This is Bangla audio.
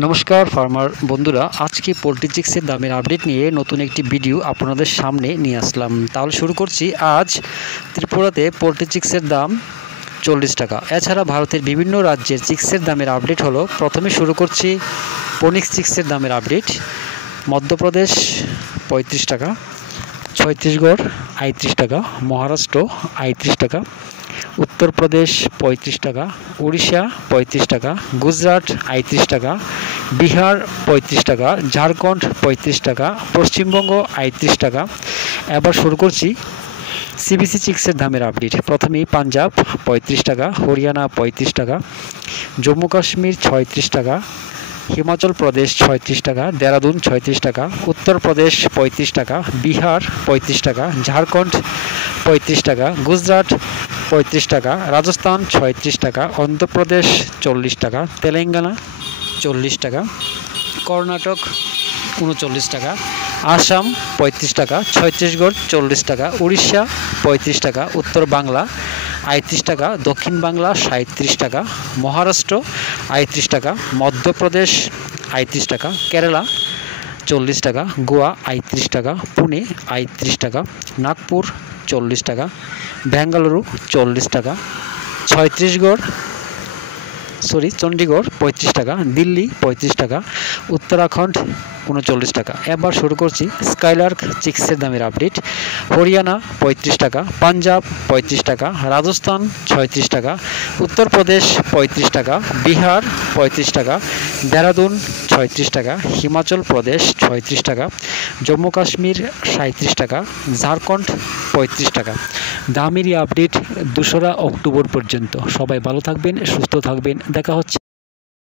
নমস্কার ফার্মার বন্ধুরা, আজকে পোলট্রি চিক্সের দামের আপডেট নিয়ে নতুন একটি ভিডিও আপনাদের সামনে নিয়ে আসলাম। তাহলে শুরু করছি। আজ ত্রিপুরাতে পোলট্রি চিক্সের দাম 40 টাকা। এছাড়া ভারতের বিভিন্ন রাজ্যের চিক্সের দামের আপডেট হলো। প্রথমে শুরু করছি ফোনিক্স চিক্সের দামের আপডেট। মধ্যপ্রদেশ 35 টাকা, ছত্তিশগড় 38 টাকা, মহারাষ্ট্র 38 টাকা, উত্তরপ্রদেশ 35 টাকা, উড়িষ্যা 35 টাকা, গুজরাট 38 টাকা, বিহার 35 টাকা, ঝাড়খণ্ড 35 টাকা, পশ্চিমবঙ্গ 38 টাকা। এবার শুরু করছি সিবিসি চিক্সের দামের আপডেট। প্রথমেই পাঞ্জাব 35 টাকা, হরিয়ানা 35 টাকা, জম্মু কাশ্মীর 36 টাকা, হিমাচল প্রদেশ 36 টাকা, দেরাদুন 36 টাকা, উত্তরপ্রদেশ 35 টাকা, বিহার 35 টাকা, ঝাড়খণ্ড 35 টাকা, গুজরাট 35 টাকা, রাজস্থান 36 টাকা, অন্ধ্রপ্রদেশ 40 টাকা, তেলেঙ্গানা 40 টাকা, কর্ণাটক 39 টাকা, আসাম 35 টাকা, ছত্তিশগড় 40 টাকা, উড়িষ্যা 35 টাকা, উত্তর বাংলা 38 টাকা, দক্ষিণ বাংলা 37 টাকা, মহারাষ্ট্র 38 টাকা, মধ্যপ্রদেশ 38 টাকা, কেরালা 40 টাকা, গোয়া 38 টাকা, পুনে 38 টাকা, নাগপুর 40 টাকা, বেঙ্গালুরু 40 টাকা, চণ্ডীগড় 35 টাকা, দিল্লি 35 টাকা, উত্তরাখণ্ড 39 টাকা। এবার শুরু করছি স্কাইলার্ক চিক্সের দামের আপডেট। হরিয়ানা 35 টাকা, পাঞ্জাব 35 টাকা, রাজস্থান 36 টাকা, উত্তরপ্রদেশ 35 টাকা, বিহার 35 টাকা, দেরাদুন 36 টাকা, হিমাচল প্রদেশ 36 টাকা, জম্মু কাশ্মীর 37 টাকা, ঝাড়খণ্ড 35 টাকা। দামের আপডেট 2রা অক্টোবর পর্যন্ত। সবাই ভালো থাকবেন, সুস্থ থাকবেন। দেখা হচ্ছে।